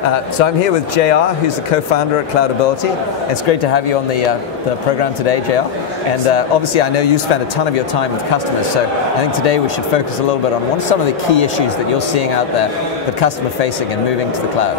So I'm here with JR, who's the co-founder at Cloudability. It's great to have you on the program today, JR. And obviously I know you spend a ton of your time with customers, so I think today we should focus a little bit on what are some of the key issues that you're seeing out there that customer facing and moving to the cloud.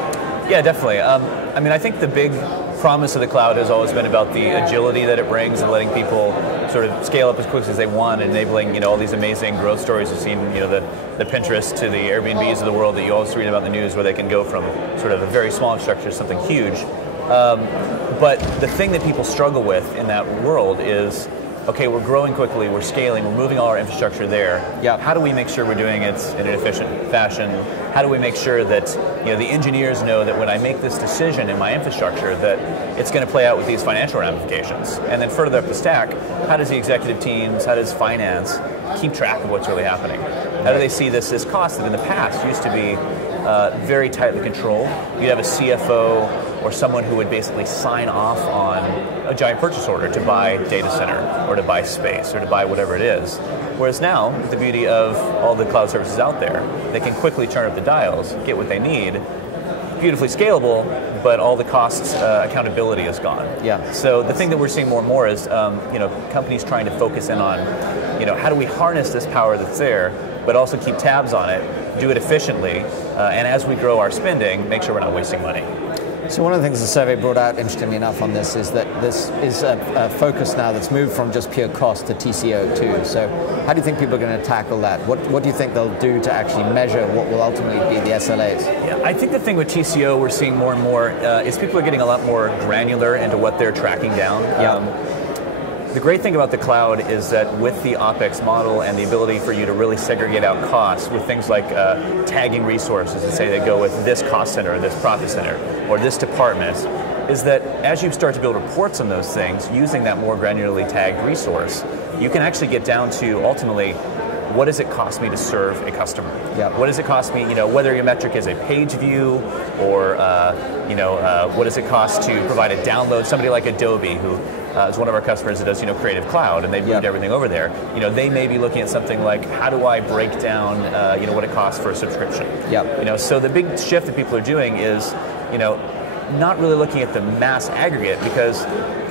Yeah, definitely. I think the big promise of the cloud has always been about the agility that it brings and letting people sort of scale up as quickly as they want, enabling all these amazing growth stories. We've seen the Pinterest to the Airbnbs of the world that you always read about in the news, where they can go from sort of a very small infrastructure to something huge. But the thing that people struggle with in that world is, okay, we're growing quickly, we're scaling, we're moving all our infrastructure there. Yep. How do we make sure we're doing it in an efficient fashion? How do we make sure that the engineers know that when I make this decision in my infrastructure that it's going to play out with these financial ramifications? And then further up the stack, how does the executive teams, how does finance keep track of what's really happening? How do they see this as cost that in the past used to be very tightly controlled? You'd have a CFO or someone who would basically sign off on a giant purchase order to buy data center or to buy space or to buy whatever it is. Whereas now, with the beauty of all the cloud services out there, they can quickly turn up the dials, get what they need, beautifully scalable, but all the costs, accountability is gone. Yeah. So the thing that we're seeing more and more is companies trying to focus in on how do we harness this power that's there, but also keep tabs on it, do it efficiently, and as we grow our spending, make sure we're not wasting money. So one of the things the survey brought out, interestingly enough, on this is that this is a focus now that's moved from just pure cost to TCO too. So how do you think people are going to tackle that? What do you think they'll do to actually measure what will ultimately be the SLAs? Yeah, I think the thing with TCO we're seeing more and more is people are getting a lot more granular into what they're tracking down. Yeah. The great thing about the cloud is that with the OpEx model and the ability for you to really segregate out costs with things like tagging resources to say they go with this cost center or this profit center or this department, is that as you start to build reports on those things using that more granularly tagged resource, you can actually get down to ultimately, what does it cost me to serve a customer? Yep. What does it cost me, whether your metric is a page view or, what does it cost to provide a download? Somebody like Adobe, who is one of our customers that does, Creative Cloud, and they've moved everything over there. They may be looking at something like, how do I break down, what it costs for a subscription? Yep. So the big shift that people are doing is, not really looking at the mass aggregate, because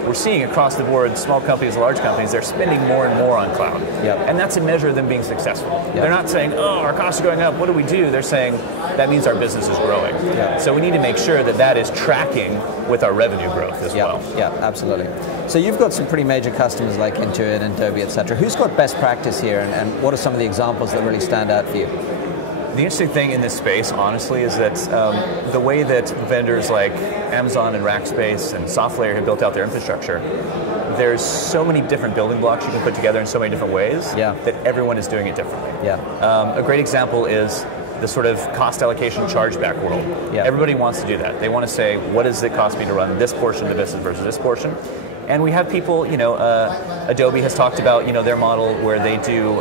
we're seeing across the board, small companies, large companies, they're spending more and more on cloud. Yep. And that's a measure of them being successful. Yep. They're not saying, oh, our costs are going up, what do we do? They're saying, that means our business is growing. Yep. So we need to make sure that that is tracking with our revenue growth as well. Yeah, absolutely. So you've got some pretty major customers like Intuit and Adobe, etc. Who's got best practice here, and what are some of the examples that really stand out for you? The interesting thing in this space, honestly, is that the way that vendors like Amazon and Rackspace and SoftLayer have built out their infrastructure, there's so many different building blocks you can put together in so many different ways that everyone is doing it differently. Yeah. A great example is the sort of cost allocation chargeback world. Yeah. Everybody wants to do that. They want to say, what does it cost me to run this portion of the business versus this portion? And we have people, Adobe has talked about, their model where they do,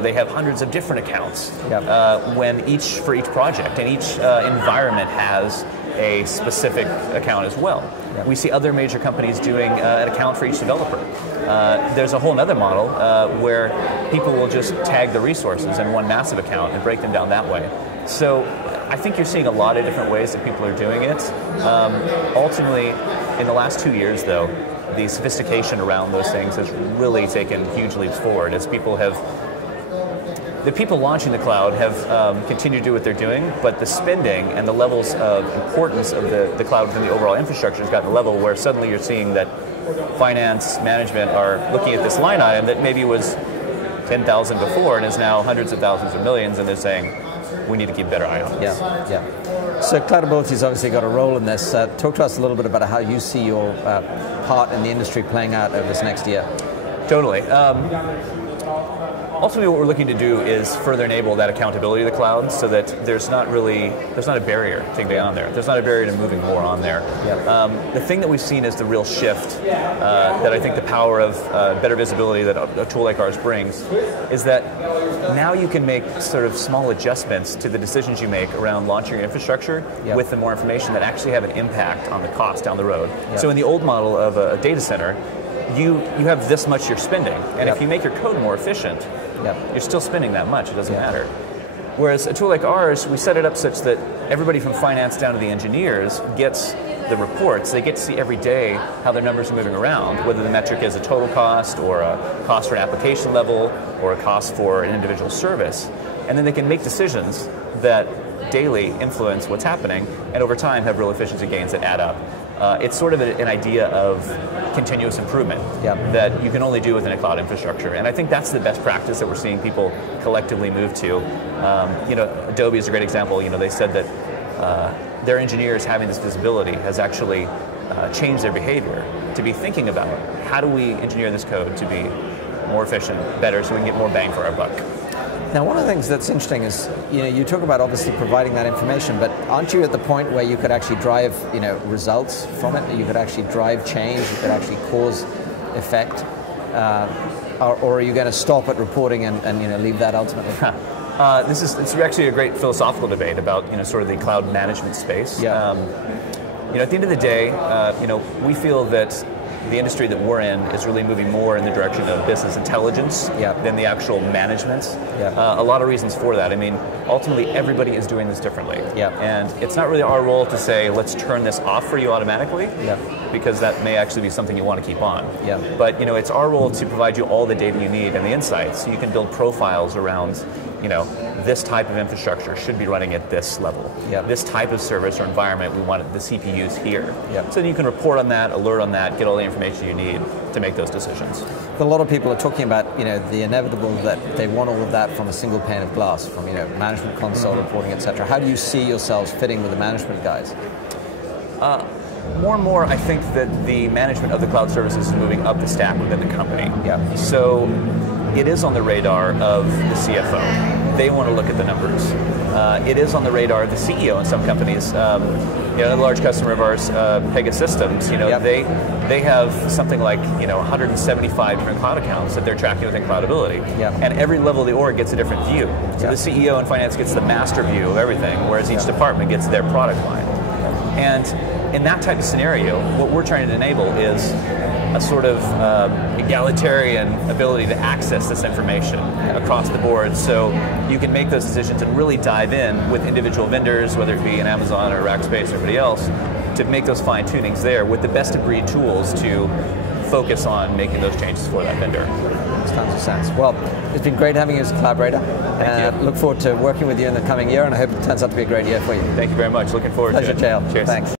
they have hundreds of different accounts for each project, and each environment has a specific account as well. Yep. We see other major companies doing an account for each developer. There's a whole other model where people will just tag the resources in one massive account and break them down that way. So I think you're seeing a lot of different ways that people are doing it. Ultimately, in the last 2 years, though, the sophistication around those things has really taken huge leaps forward as the people launching the cloud have continued to do what they're doing, but the spending and the levels of importance of the cloud within the overall infrastructure has gotten a level where suddenly you're seeing that finance management are looking at this line item that maybe was 10,000 before and is now hundreds of thousands or millions, and they're saying, we need to keep a better eye on this. Yeah. So Cloudability's obviously got a role in this. Talk to us a little bit about how you see your part in the industry playing out over this next year. Totally. Ultimately, what we're looking to do is further enable that accountability of the cloud, so that there's not a barrier to getting on there. There's not a barrier to moving more on there. Yep. The thing that we've seen is the real shift that I think the power of better visibility that a tool like ours brings is that now you can make sort of small adjustments to the decisions you make around launching your infrastructure with the more information that actually have an impact on the cost down the road. Yep. So in the old model of a data center, you have this much you're spending, and if you make your code more efficient, you're still spending that much, it doesn't matter. Whereas a tool like ours, we set it up such that everybody from finance down to the engineers gets the reports. They get to see every day how their numbers are moving around, whether the metric is a total cost or a cost for an application level or a cost for an individual service. And then they can make decisions that daily influence what's happening and over time have real efficiency gains that add up. It's sort of an idea of continuous improvement that you can only do within a cloud infrastructure. And I think that's the best practice that we're seeing people collectively move to. Adobe is a great example. They said that their engineers having this visibility has actually changed their behavior to be thinking about how do we engineer this code to be more efficient, better, so we can get more bang for our buck. Now, one of the things that's interesting is, you talk about obviously providing that information, but aren't you at the point where you could actually drive, results from it? You could actually drive change. You could actually cause effect, or are you going to stop at reporting and leave that ultimately? It's actually a great philosophical debate about sort of the cloud management space. Yeah. At the end of the day, we feel that the industry that we're in is really moving more in the direction of business intelligence than the actual management. A lot of reasons for that. I mean, ultimately, everybody is doing this differently. And it's not really our role to say, let's turn this off for you automatically, because that may actually be something you want to keep on. But it's our role to provide you all the data you need and the insights so you can build profiles around this type of infrastructure should be running at this level. This type of service or environment, we want the CPUs here. So that you can report on that, alert on that, get all the information you need to make those decisions. But a lot of people are talking about the inevitable that they want all of that from a single pane of glass, from management console reporting, etc. How do you see yourselves fitting with the management guys? More and more, I think that the management of the cloud services is moving up the stack within the company. So it is on the radar of the CFO. They want to look at the numbers. It is on the radar of the CEO in some companies. A large customer of ours, Pegasystems, they have something like 175 different cloud accounts that they're tracking within Cloudability. And every level of the org gets a different view. So the CEO in finance gets the master view of everything, whereas each department gets their product line. And in that type of scenario, what we're trying to enable is a sort of egalitarian ability to access this information across the board, so you can make those decisions and really dive in with individual vendors, whether it be in Amazon or Rackspace or everybody else, to make those fine-tunings there with the best-of-breed tools to focus on making those changes for that vendor. Makes tons of sense. Well, it's been great having you as a collaborator. Thank you. Look forward to working with you in the coming year, and I hope it turns out to be a great year for you. Thank you very much. Looking forward to it. Pleasure, JL. Cheers. Thanks.